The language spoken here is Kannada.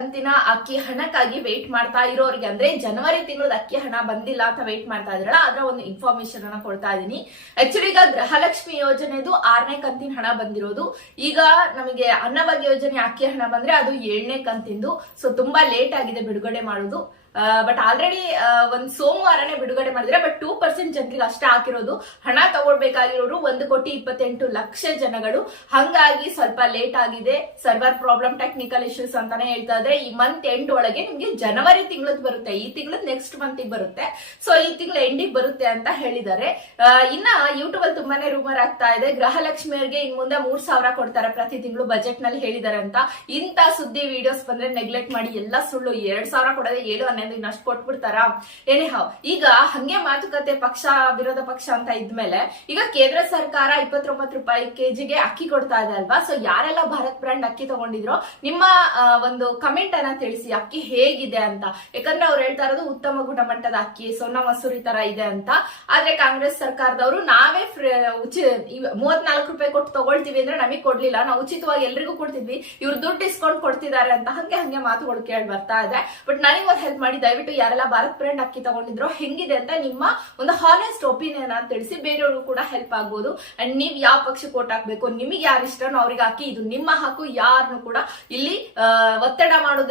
ಕಂತಿನ ಅಕ್ಕಿ ಹಣಕ್ಕಾಗಿ ವೇಟ್ ಮಾಡ್ತಾ ಇರೋರಿಗೆ, ಅಂದ್ರೆ ಜನವರಿ ತಿಂಗಳದ ಅಕ್ಕಿ ಹಣ ಬಂದಿಲ್ಲ ಅಂತ ವೇಟ್ ಮಾಡ್ತಾ ಇದ್ರಲ್ಲ, ಅದರ ಒಂದು ಇನ್ಫಾರ್ಮೇಶನ್ ಅನ್ನ ಕೊಡ್ತಾ ಇದೀನಿ. ಆಕ್ಚುಲಿ ಈಗ ಗೃಹಲಕ್ಷ್ಮಿ ಯೋಜನೆದು 6ನೇ ಕಂತಿನ ಹಣ ಬಂದಿರೋದು. ಈಗ ನಮಗೆ ಅನ್ನಭಾಗ್ಯ ಯೋಜನೆ ಅಕ್ಕಿ ಹಣ ಬಂದ್ರೆ ಅದು 7ನೇ ಕಂತಿಂದು. ಸೊ ತುಂಬಾ ಲೇಟ್ ಆಗಿದೆ ಬಿಡುಗಡೆ ಮಾಡೋದು. ಬಟ್ ಆಲ್ರೆಡಿ ಒಂದ್ ಸೋಮವಾರನೇ ಬಿಡುಗಡೆ ಮಾಡಿದ್ರೆ, ಬಟ್ 2% ಜನರಿಗೆ ಅಷ್ಟೇ ಹಾಕಿರೋದು. ಹಣ ತಗೊಳ್ಬೇಕಾಗಿರೋರು 1,28,00,000 ಜನಗಳು. ಹಂಗಾಗಿ ಸ್ವಲ್ಪ ಲೇಟ್ ಆಗಿದೆ. ಸರ್ವರ್ ಪ್ರಾಬ್ಲಮ್, ಟೆಕ್ನಿಕಲ್ ಇಶ್ಯೂಸ್ ಅಂತಾನೆ ಹೇಳ್ತಾ ಇದ್ರೆ. ಈ ಮಂತ್ ಎಂಡ್ ಒಳಗೆ ನಿಮ್ಗೆ ಜನವರಿ ತಿಂಗಳದ್ ಬರುತ್ತೆ, ಈ ತಿಂಗಳದ್ ನೆಕ್ಸ್ಟ್ ಮಂತ್ ಬರುತ್ತೆ. ಸೊ ಈ ತಿಂಗಳ ಎಂಡಿಗೆ ಬರುತ್ತೆ ಅಂತ ಹೇಳಿದ್ದಾರೆ. ಇನ್ನ ಯೂಟ್ಯೂಬ್ ಅಲ್ಲಿ ತುಂಬಾನೇ ರೂಮರ್ ಆಗ್ತಾ ಇದೆ, ಗೃಹಲಕ್ಷ್ಮಿಯರಿಗೆ ಇನ್ ಮುಂದೆ 3,000 ಕೊಡ್ತಾರೆ ಪ್ರತಿ ತಿಂಗಳು, ಬಜೆಟ್ ನಲ್ಲಿ ಹೇಳಿದ್ದಾರೆ ಅಂತ. ಇಂತ ಸುದ್ದಿ ವಿಡಿಯೋಸ್ ಬಂದ್ರೆ ನೆಗ್ಲೆಕ್ಟ್ ಮಾಡಿ, ಎಲ್ಲ ಸುಳ್ಳು. 2,000 ಕೊಡೋದೇ 7 ಅಷ್ಟು ಕೊಟ್ಬಿಡ್ತಾರ. ಏನೇಹಾವ್ ಈಗ ಹಂಗೆ ಮಾತುಕತೆ ಪಕ್ಷ ವಿರೋಧ ಪಕ್ಷ ಅಂತ ಇದ್ಮೇಲೆ ಈಗ ಕೇಂದ್ರ ಸರ್ಕಾರ 29 ರೂಪಾಯಿ ಕೆಜಿಗೆ ಅಕ್ಕಿ ಕೊಡ್ತಾ ಇದೆ ಅಲ್ವಾ. ಸೊ ಯಾರೆಲ್ಲ ಭಾರತ್ ಬ್ರ್ಯಾಂಡ್ ಅಕ್ಕಿ ತಗೊಂಡಿದ್ರೋ ನಿಮ್ಮ ಒಂದು ಕಮೆಂಟ್ ಅನ್ನ ತಿಳಿಸಿ, ಅಕ್ಕಿ ಹೇಗಿದೆ ಅಂತ. ಯಾಕಂದ್ರೆ ಅವ್ರು ಹೇಳ್ತಾ ಇರೋದು ಉತ್ತಮ ಗುಣಮಟ್ಟದ ಅಕ್ಕಿ, ಸೊನ್ನ ಮಸೂರಿ ತರ ಇದೆ ಅಂತ. ಆದ್ರೆ ಕಾಂಗ್ರೆಸ್ ಸರ್ಕಾರದವರು ನಾವೇ 34 ರೂಪಾಯಿ ಕೊಟ್ಟು ತಗೊಳ್ತೀವಿ ಅಂದ್ರೆ ನಮಗ್ ಕೊಡ್ಲಿಲ್ಲ, ನಾವು ಉಚಿತವಾಗಿ ಎಲ್ರಿಗೂ ಕೊಡ್ತಿದ್ವಿ, ಇವ್ರು ದುಡ್ಡು ಡಿಸ್ಕೌಂಟ್ ಕೊಡ್ತಿದ್ದಾರೆ ಅಂತ ಹಂಗೆ ಮಾತುಗಳು ಕೇಳಿ ಬರ್ತಾ ಇದೆ. ಬಟ್ ನನಗೆ ಹೆಲ್ಪ್ ಮಾಡಿ, ದಯವಿಟ್ಟು ಯಾರೆಲ್ಲ ಭಾರತ್ ಬ್ರ್ಯಾಂಡ್ ಅಕ್ಕಿ ತಗೊಂಡಿದ್ರು ಹೆಂಗಿದೆ ಅಂತ ನಿಮ್ಮ ಒಂದು ಹಾನೆಸ್ಟ್ ಒಪಿನಿಯನ್ ಅಂತ ತಿಳಿಸಿ, ಬೇರೆಯವರು ಕೂಡ ಹೆಲ್ಪ್ ಆಗ್ಬೋದು. ಅಂಡ್ ನೀವ್ ಯಾವ ಪಕ್ಷಕ್ಕೆ ಓಟ್ ಹಾಕ್ಬೇಕು, ನಿಮಗೆ ಯಾರು ಇಷ್ಟನೋ ಅವ್ರಿಗೆ ಹಾಕಿ. ಇದು ನಿಮ್ಮ ಹಕ್ಕು, ಯಾರನ್ನು ಕೂಡ ಇಲ್ಲಿ ಒತ್ತಡ ಮಾಡೋದು